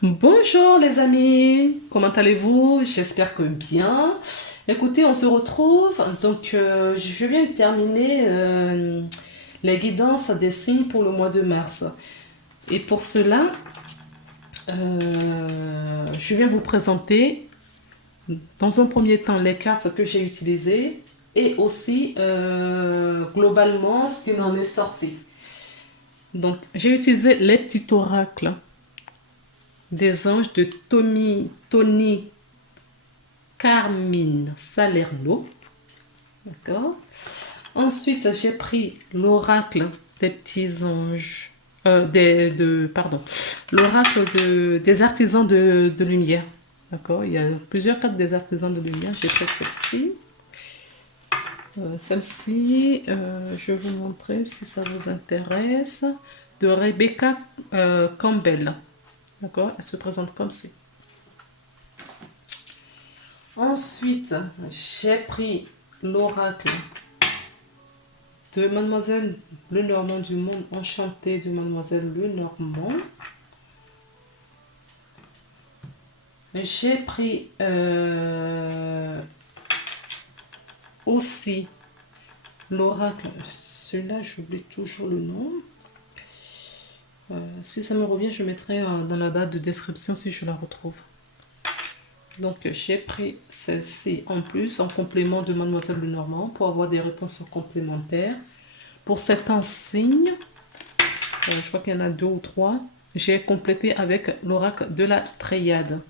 Bonjour les amis, comment allez-vous? J'espère que bien. Écoutez, on se retrouve. Donc, je viens de terminer les guidances des signes pour le mois de mars. Et pour cela, je viens vous présenter dans un premier temps les cartes que j'ai utilisées et aussi globalement ce qui en est sorti. Donc, j'ai utilisé les petits oracles des anges de Tony Carmine Salerno. D'accord. Ensuite, j'ai pris l'oracle des petits anges. Pardon. L'oracle des artisans de lumière. D'accord. Il y a plusieurs cartes des artisans de lumière. J'ai pris celle-ci. Celle-ci, je vais vous montrer si ça vous intéresse. De Rebecca Campbell. D'accord. Elle se présente comme ci. Ensuite, j'ai pris l'oracle de Mademoiselle Lenormand du monde enchanté de Mademoiselle Lenormand. J'ai pris aussi l'oracle, celui-là j'oublie toujours le nom. Si ça me revient, je mettrai dans la barre de description si je la retrouve. Donc j'ai pris celle-ci en plus, en complément de Mademoiselle Lenormand, pour avoir des réponses complémentaires. Pour certains signes, je crois qu'il y en a 2 ou 3, j'ai complété avec l'oracle de la Triade.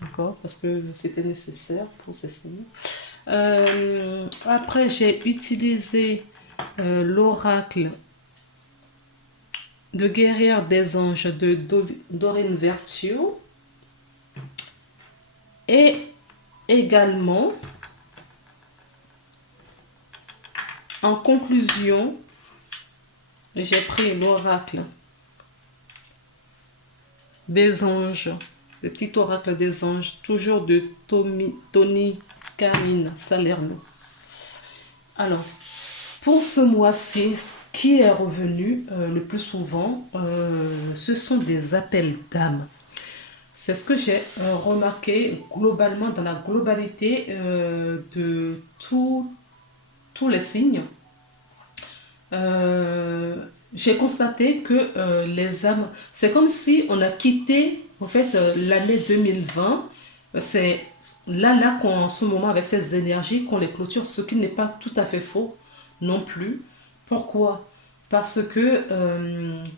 D'accord, parce que c'était nécessaire pour ces signes. Après, j'ai utilisé l'oracle de guerrière des anges de Doreen Virtue. Et également, en conclusion, j'ai pris l'oracle des anges, le petit oracle des anges, toujours de Tony Carmine Salerno. Alors, pour ce mois-ci, ce qui est revenu le plus souvent, ce sont des appels d'âme. C'est ce que j'ai remarqué globalement dans la globalité de tous les signes. J'ai constaté que les âmes, c'est comme si on a quitté en fait l'année 2020. C'est là qu'en ce moment, avec ces énergies, qu'on les clôture, ce qui n'est pas tout à fait faux non plus. Pourquoi? Parce que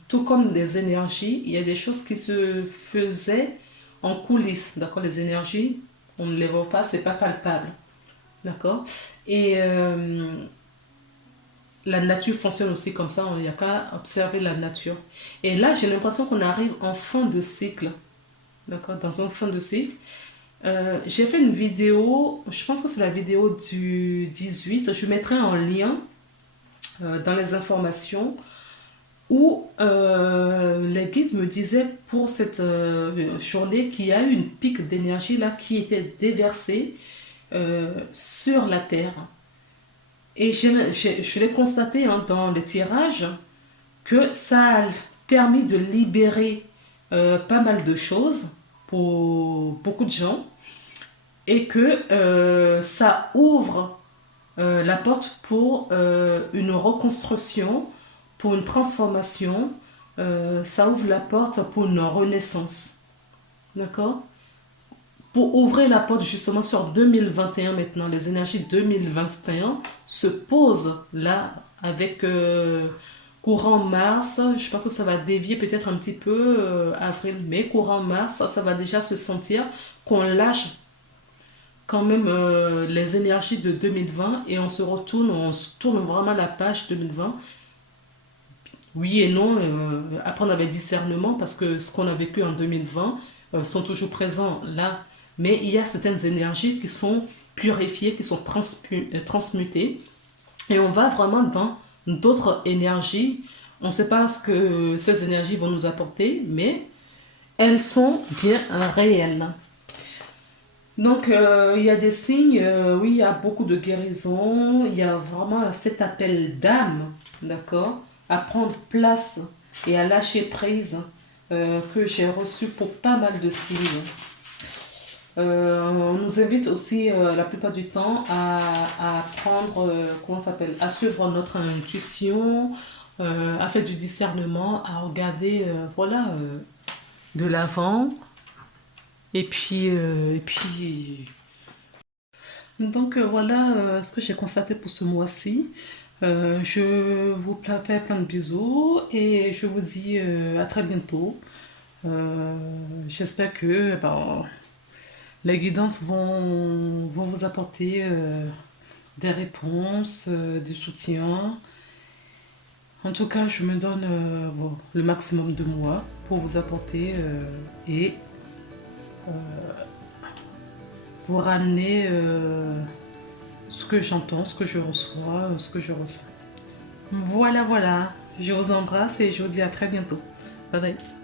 tout comme des énergies, il y a des choses qui se faisaient en coulisses, d'accord? Les énergies, on ne les voit pas, c'est pas palpable, d'accord? Et la nature fonctionne aussi comme ça, il n'y a qu'à observer la nature. Et là, j'ai l'impression qu'on arrive en fin de cycle, d'accord? Dans un fin de cycle. J'ai fait une vidéo, je pense que c'est la vidéo du 18, je mettrai un lien dans les informations où les guides me disaient pour cette journée qu'il y a eu une pique d'énergie là qui était déversée sur la Terre. Et je l'ai constaté dans le tirage que ça a permis de libérer pas mal de choses pour beaucoup de gens et que ça ouvre la porte pour une reconstruction, pour une transformation, ça ouvre la porte pour une renaissance. D'accord? Pour ouvrir la porte justement sur 2021 maintenant, les énergies 2021 se posent là avec courant mars. Je pense que ça va dévier peut-être un petit peu avril, mai, courant mars, ça va déjà se sentir qu'on lâche quand même les énergies de 2020 et on se tourne vraiment la page 2020. Oui et non, apprendre avec discernement parce que ce qu'on a vécu en 2020 sont toujours présents là, mais il y a certaines énergies qui sont purifiées, qui sont transmutées et on va vraiment dans d'autres énergies. On ne sait pas ce que ces énergies vont nous apporter, mais elles sont bien réelles. Donc, il y a des signes, oui, il y a beaucoup de guérison, il y a vraiment cet appel d'âme, d'accord, à prendre place et à lâcher prise que j'ai reçu pour pas mal de signes. On nous invite aussi la plupart du temps à prendre, comment ça s'appelle, à suivre notre intuition, à faire du discernement, à regarder, voilà, de l'avant. Donc voilà ce que j'ai constaté pour ce mois-ci. Je vous fais plein de bisous et je vous dis à très bientôt. J'espère que les guidances vont vous apporter des réponses, du soutien. En tout cas, je me donne le maximum de moi pour vous apporter et vous ramener ce que j'entends, ce que je reçois, ce que je ressens. Voilà, voilà. Je vous embrasse et je vous dis à très bientôt. Bye bye.